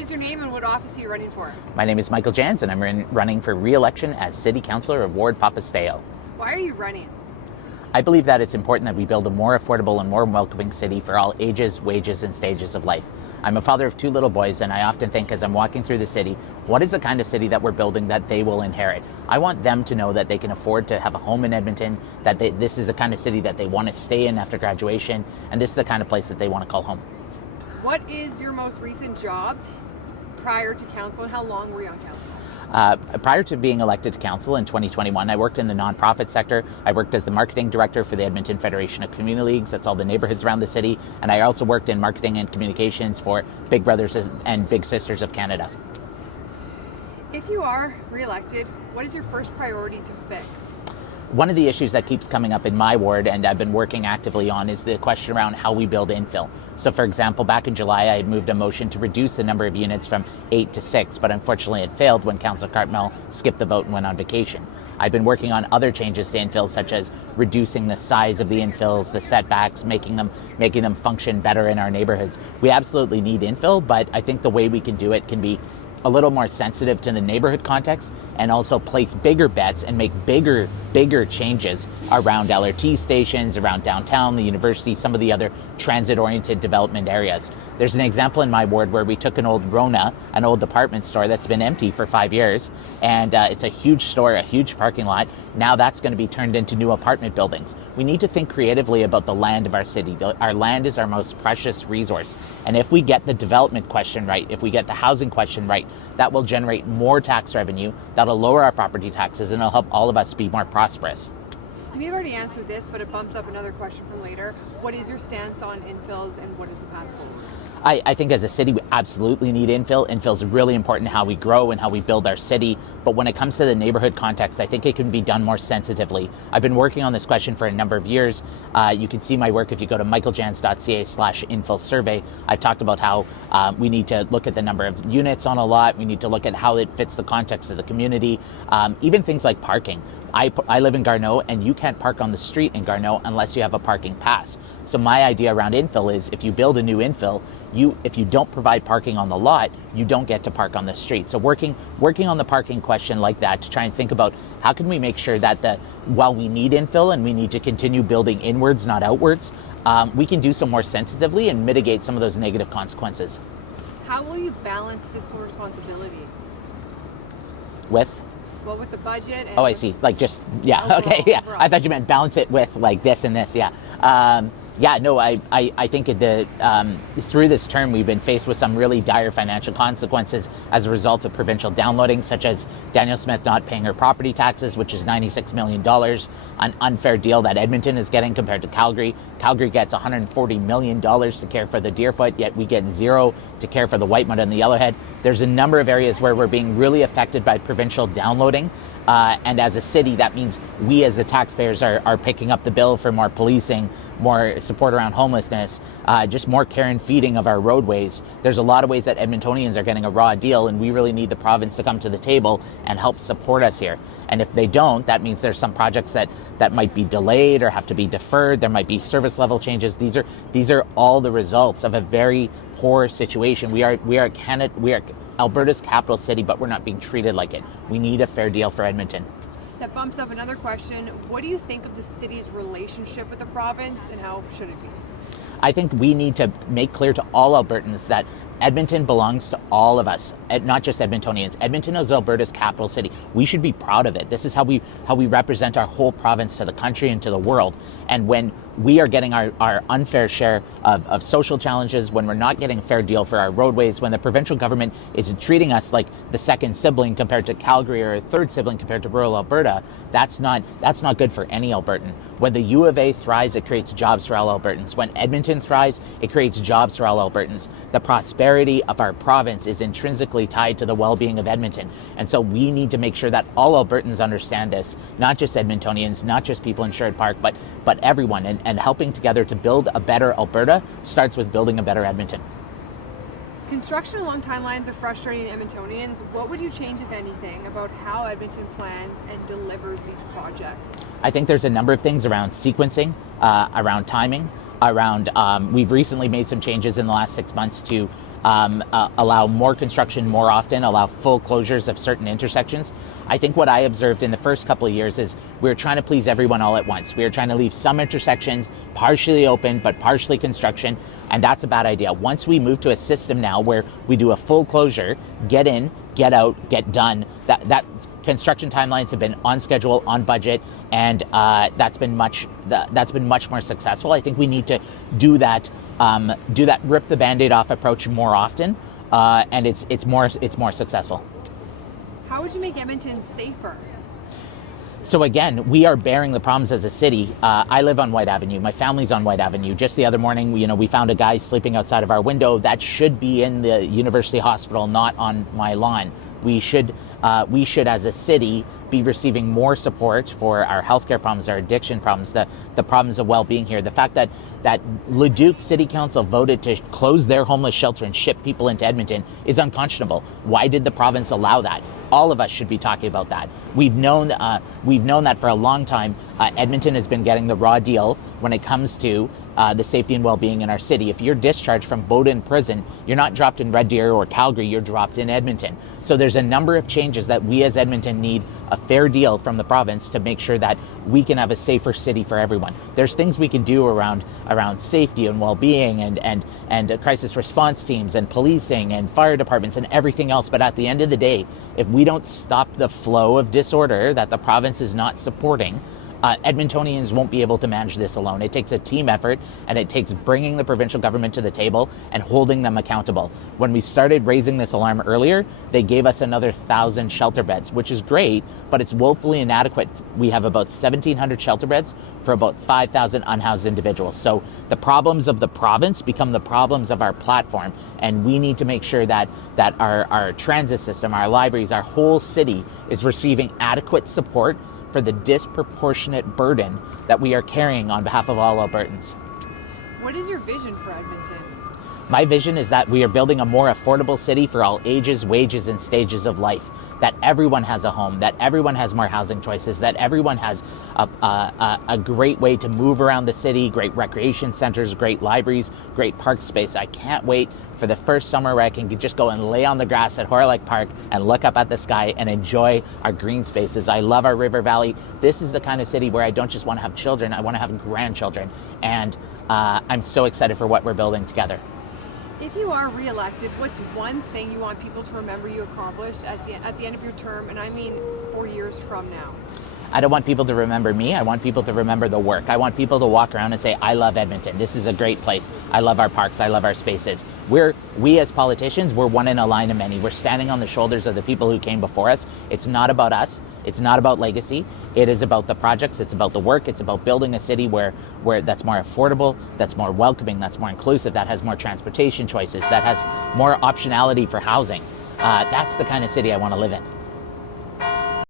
What is your name and what office are you running for? My name is Michael JANZ and I'm running for re-election as City Councillor of Ward Papastew. Why are you running? I believe that it's important that we build a more affordable and more welcoming city for all ages, wages, and stages of life. I'm a father of 2 little boys, and I often think as I'm walking through the city, what is the kind of city that we're building that they will inherit? I want them to know that they can afford to have a home in Edmonton, that this is the kind of city that they want to stay in after graduation, and this is the kind of place that they want to call home. What is your most recent job prior to council, and how long were you on council? Prior to being elected to council in 2021, I worked in the nonprofit sector. I worked as the marketing director for the Edmonton Federation of Community Leagues. That's all the neighborhoods around the city. And I also worked in marketing and communications for Big Brothers and Big Sisters of Canada. If you are re-elected, what is your first priority to fix? One of the issues that keeps coming up in my ward, and I've been working actively on, is the question around how we build infill. So for example, back in July, I had moved a motion to reduce the number of units from 8 to 6, but unfortunately it failed when Councillor Cartmel skipped the vote and went on vacation. I've been working on other changes to infill, such as reducing the size of the infills, the setbacks, making them function better in our neighborhoods. We absolutely need infill, but I think the way we can do it can be a little more sensitive to the neighborhood context, and also place bigger bets and make bigger changes around LRT stations, around downtown, the university, some of the other transit-oriented development areas. There's an example in my ward where we took an old Rona, an old department store that's been empty for 5 years, and it's a huge store, a huge parking lot. Now that's going to be turned into new apartment buildings. We need to think creatively about the land of our city. Our land is our most precious resource, and if we get the development question right, if we get the housing question right, that will generate more tax revenue, that'll lower our property taxes, and it'll help all of us be more prosperous. You may have already answered this, but it bumps up another question from later. What is your stance on infills, and what is the path forward? I think as a city, we absolutely need infill. Infill is really important in how we grow and how we build our city. But when it comes to the neighborhood context, I think it can be done more sensitively. I've been working on this question for a number of years. You can see my work if you go to michaeljanz.ca/infill survey. I've talked about how we need to look at the number of units on a lot. We need to look at how it fits the context of the community. Even things like parking. I live in Garneau, and you can't park on the street in Garneau unless you have a parking pass. So my idea around infill is, if you build a new infill, if you don't provide parking on the lot, you don't get to park on the street. So working on the parking question like that, to try and think about how can we make sure that while we need infill and we need to continue building inwards, not outwards, we can do so more sensitively and mitigate some of those negative consequences. How will you balance fiscal responsibility? With? Well, with the budget. And I see. Like just, yeah, overall, okay, yeah. overall. I thought you meant balance it with like this and this, yeah. I think through this term, we've been faced with some really dire financial consequences as a result of provincial downloading, such as Daniel Smith not paying her property taxes, which is $96 million, an unfair deal that Edmonton is getting compared to Calgary. Calgary gets $140 million to care for the Deerfoot, yet we get $0 to care for the Whitemud and the Yellowhead. There's a number of areas where we're being really affected by provincial downloading. And as a city, that means we as the taxpayers are picking up the bill for more policing, more support around homelessness, just more care and feeding of our roadways. There's a lot of ways that Edmontonians are getting a raw deal, and we really need the province to come to the table and help support us here. And if they don't, that means there's some projects that might be delayed or have to be deferred. There might be service level changes. These are all the results of a very poor situation. We are Alberta's capital city, but we're not being treated like it. We need a fair deal for Edmonton. That bumps up another question. What do you think of the city's relationship with the province, and how should it be? I think we need to make clear to all Albertans that Edmonton belongs to all of us, not just Edmontonians. Edmonton is Alberta's capital city. We should be proud of it. This is how we represent our whole province to the country and to the world. And when we are getting our unfair share of social challenges, when we're not getting a fair deal for our roadways, when the provincial government is treating us like the second sibling compared to Calgary or a third sibling compared to rural Alberta, that's not good for any Albertan. When the U of A thrives, it creates jobs for all Albertans. When Edmonton thrives, it creates jobs for all Albertans. The prosperity of our province is intrinsically tied to the well-being of Edmonton. And so we need to make sure that all Albertans understand this, not just Edmontonians, not just people in Sherwood Park, but everyone. And helping together to build a better Alberta starts with building a better Edmonton. Construction along timelines are frustrating Edmontonians. What would you change, if anything, about how Edmonton plans and delivers these projects? I think there's a number of things around sequencing, around timing, around, we've recently made some changes in the last 6 months to allow more construction more often, allow full closures of certain intersections. I think what I observed in the first couple of years is we were trying to please everyone all at once. We were trying to leave some intersections partially open, but partially construction, and that's a bad idea. Once we move to a system now where we do a full closure, get in, get out, get done, that construction timelines have been on schedule, on budget, and that's been much more successful. I think we need to do that rip the Band-Aid off approach more often, and it's more successful. How would you make Edmonton safer? So again, we are bearing the problems as a city. I live on White Avenue. My family's on White Avenue. Just the other morning, we found a guy sleeping outside of our window. That should be in the university hospital, not on my lawn. We should, as a city, be receiving more support for our healthcare problems, our addiction problems, the problems of well-being here. The fact that Leduc City Council voted to close their homeless shelter and ship people into Edmonton is unconscionable. Why did the province allow that? All of us should be talking about that. We've known that for a long time. Edmonton has been getting the raw deal when it comes to the safety and well-being in our city. If you're discharged from Bowdoin Prison, you're not dropped in Red Deer or Calgary, you're dropped in Edmonton. So there's a number of changes that we as Edmonton need a fair deal from the province to make sure that we can have a safer city for everyone. There's things we can do around safety and well-being and crisis response teams and policing and fire departments and everything else. But at the end of the day, if we don't stop the flow of disorder that the province is not supporting, Edmontonians won't be able to manage this alone. It takes a team effort, and it takes bringing the provincial government to the table and holding them accountable. When we started raising this alarm earlier, they gave us another 1,000 shelter beds, which is great, but it's woefully inadequate. We have about 1,700 shelter beds for about 5,000 unhoused individuals. So the problems of the province become the problems of our platform, and we need to make sure that our transit system, our libraries, our whole city is receiving adequate support for the disproportionate burden that we are carrying on behalf of all Albertans. What is your vision for Edmonton? My vision is that we are building a more affordable city for all ages, wages, and stages of life. That everyone has a home, that everyone has more housing choices, that everyone has a great way to move around the city, great recreation centers, great libraries, great park space. I can't wait for the first summer where I can just go and lay on the grass at Horlick Park and look up at the sky and enjoy our green spaces. I love our river valley. This is the kind of city where I don't just want to have children, I want to have grandchildren. And I'm so excited for what we're building together. If you are re-elected, what's one thing you want people to remember you accomplished at the end of your term, and I mean 4 years from now? I don't want people to remember me. I want people to remember the work. I want people to walk around and say, I love Edmonton. This is a great place. I love our parks. I love our spaces. We as politicians, we're one in a line of many. We're standing on the shoulders of the people who came before us. It's not about us. It's not about legacy. It is about the projects. It's about the work. It's about building a city where that's more affordable, that's more welcoming, that's more inclusive, that has more transportation choices, that has more optionality for housing. That's the kind of city I want to live in.